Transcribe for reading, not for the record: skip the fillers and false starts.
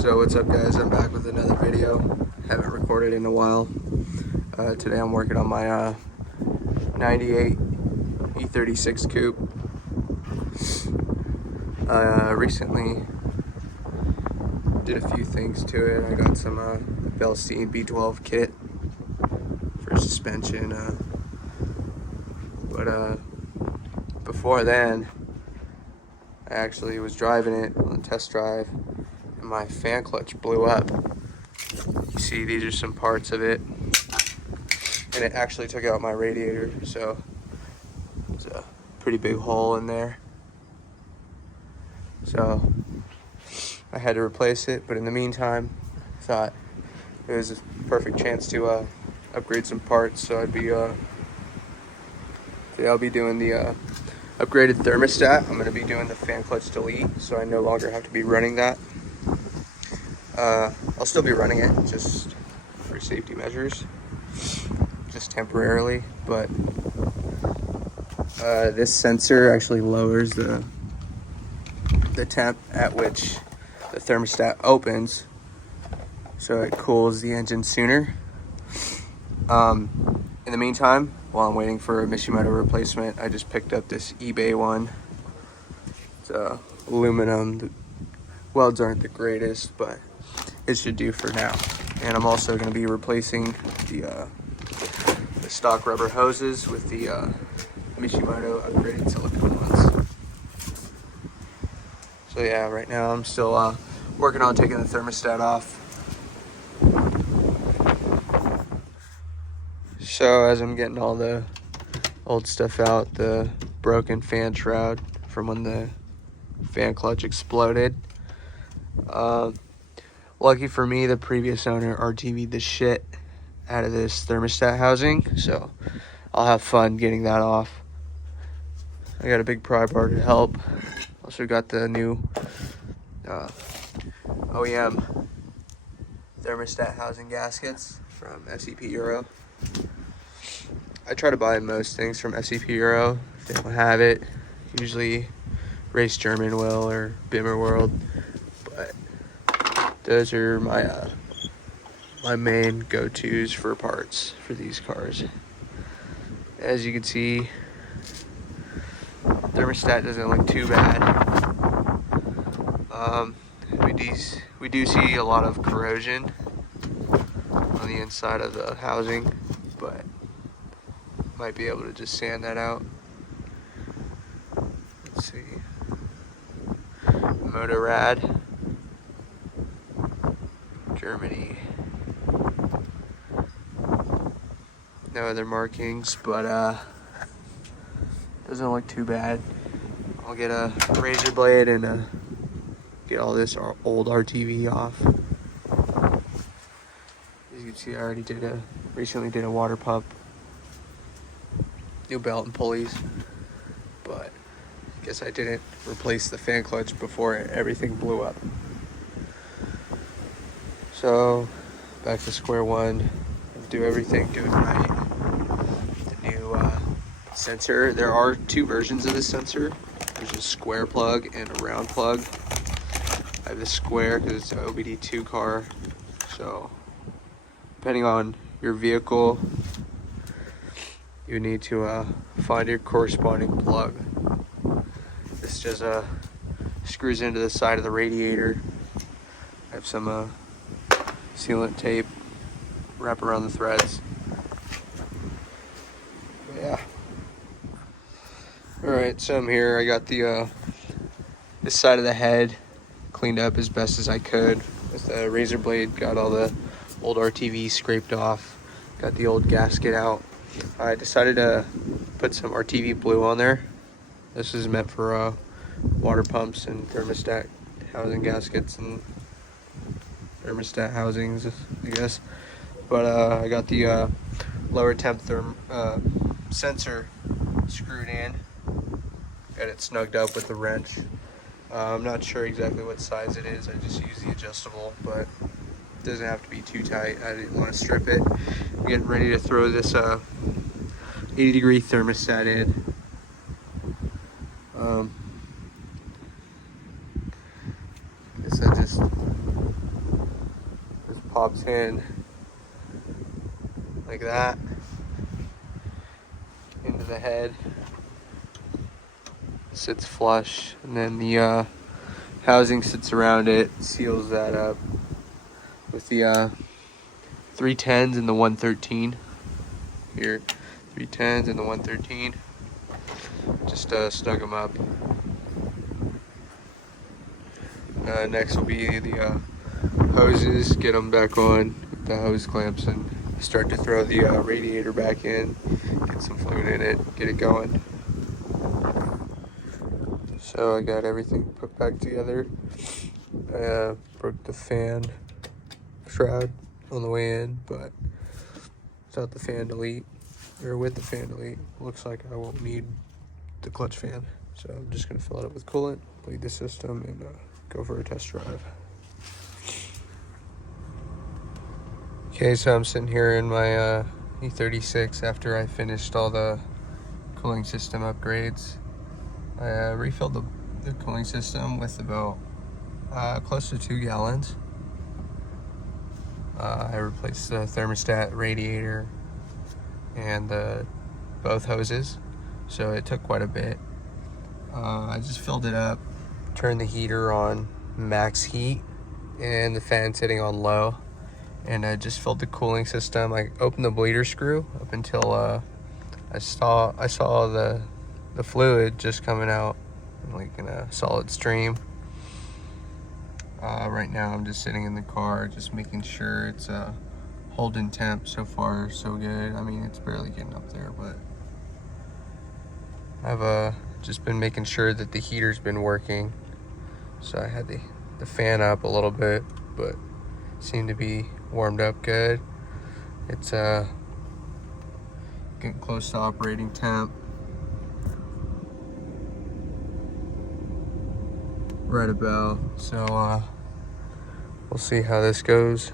So what's up guys, I'm back with another video. Haven't recorded in a while. Today I'm working on my 98 E36 coupe. Recently did a few things to it. I got some Belstein B12 kit for suspension, but before then I actually was driving it on a test drive and my fan clutch blew up. You see, these are some parts of it, and it actually took out my radiator, so there's a pretty big hole in there. So I had to replace it, but in the meantime I thought it was a perfect chance to upgrade some parts. So I'll be doing the upgraded thermostat. I'm going to be doing the fan clutch delete, so I no longer have to be running that. I'll still be running it just for safety measures, just temporarily, but this sensor actually lowers the temp at which the thermostat opens, so it cools the engine sooner. In the meantime, while I'm waiting for a Mishimoto replacement, I just picked up this eBay one. It's aluminum. The welds aren't the greatest, but it should do for now. And I'm also going to be replacing the stock rubber hoses with the Mishimoto upgraded silicone ones. So yeah, right now I'm still working on taking the thermostat off. So as I'm getting all the old stuff out, the broken fan shroud from when the fan clutch exploded. Lucky for me, the previous owner RTV'd the shit out of this thermostat housing, so I'll have fun getting that off. I got a big pry bar to help. Also got the new OEM thermostat housing gaskets from SEP Euro. I try to buy most things from SEP Euro. If they don't have it, usually Race German will, or Bimmer World. But those are my main go-tos for parts for these cars. As you can see, thermostat doesn't look too bad. We do see a lot of corrosion on the inside of the housing, but might be able to just sand that out. Let's see. Motorrad, Germany. No other markings, but doesn't look too bad. I'll get a razor blade and get all this old RTV off. As you can see, I already recently did a water pump, new belt and pulleys, but I guess I didn't replace the fan clutch before everything blew up. So back to square one, do everything, do it right. The new sensor, there are two versions of this sensor. There's a square plug and a round plug. I have the square because it's an OBD2 car, so depending on your vehicle, you need to find your corresponding plug. This just screws into the side of the radiator. I have some sealant tape wrap around the threads. But yeah. Alright, so I'm here. I got the this side of the head cleaned up as best as I could with the razor blade. Got all the old RTV scraped off. Got the old gasket out. I decided to put some RTV blue on there. This is meant for water pumps and thermostat housing gaskets and thermostat housings, I guess. But I got the lower temp sensor screwed in. Got it snugged up with the wrench. I'm not sure exactly what size it is. I just use the adjustable, but it doesn't have to be too tight. I didn't want to strip it. I'm getting ready to throw this 80-degree thermostat in. Guess I just pops in like that into the head, sits flush, and then the housing sits around it, seals that up with the 310s and the 113 here. 310s and the 113. Just snug them up. Next will be the hoses. Get them back on with the hose clamps and start to throw the radiator back in. Get some fluid in it. Get it going. So I got everything put back together. I broke the fan shroud on the way in, but without the fan delete, or with the fan delete, looks like I won't need the clutch fan. So I'm just gonna fill it up with coolant, bleed the system, and go for a test drive. Okay, so I'm sitting here in my E36 after I finished all the cooling system upgrades. I refilled the cooling system with about close to 2 gallons. I replaced the thermostat, radiator, and both hoses, so it took quite a bit. I just filled it up, turned the heater on max heat, and the fan sitting on low, and I just filled the cooling system. I opened the bleeder screw up until I saw the fluid just coming out like in a solid stream. Right now I'm just sitting in the car, just making sure it's holding temp. So far so good. I mean, it's barely getting up there, but I've just been making sure that the heater's been working. So I had the fan up a little bit, but seemed to be warmed up good. It's getting close to operating temp. Right about, so we'll see how this goes.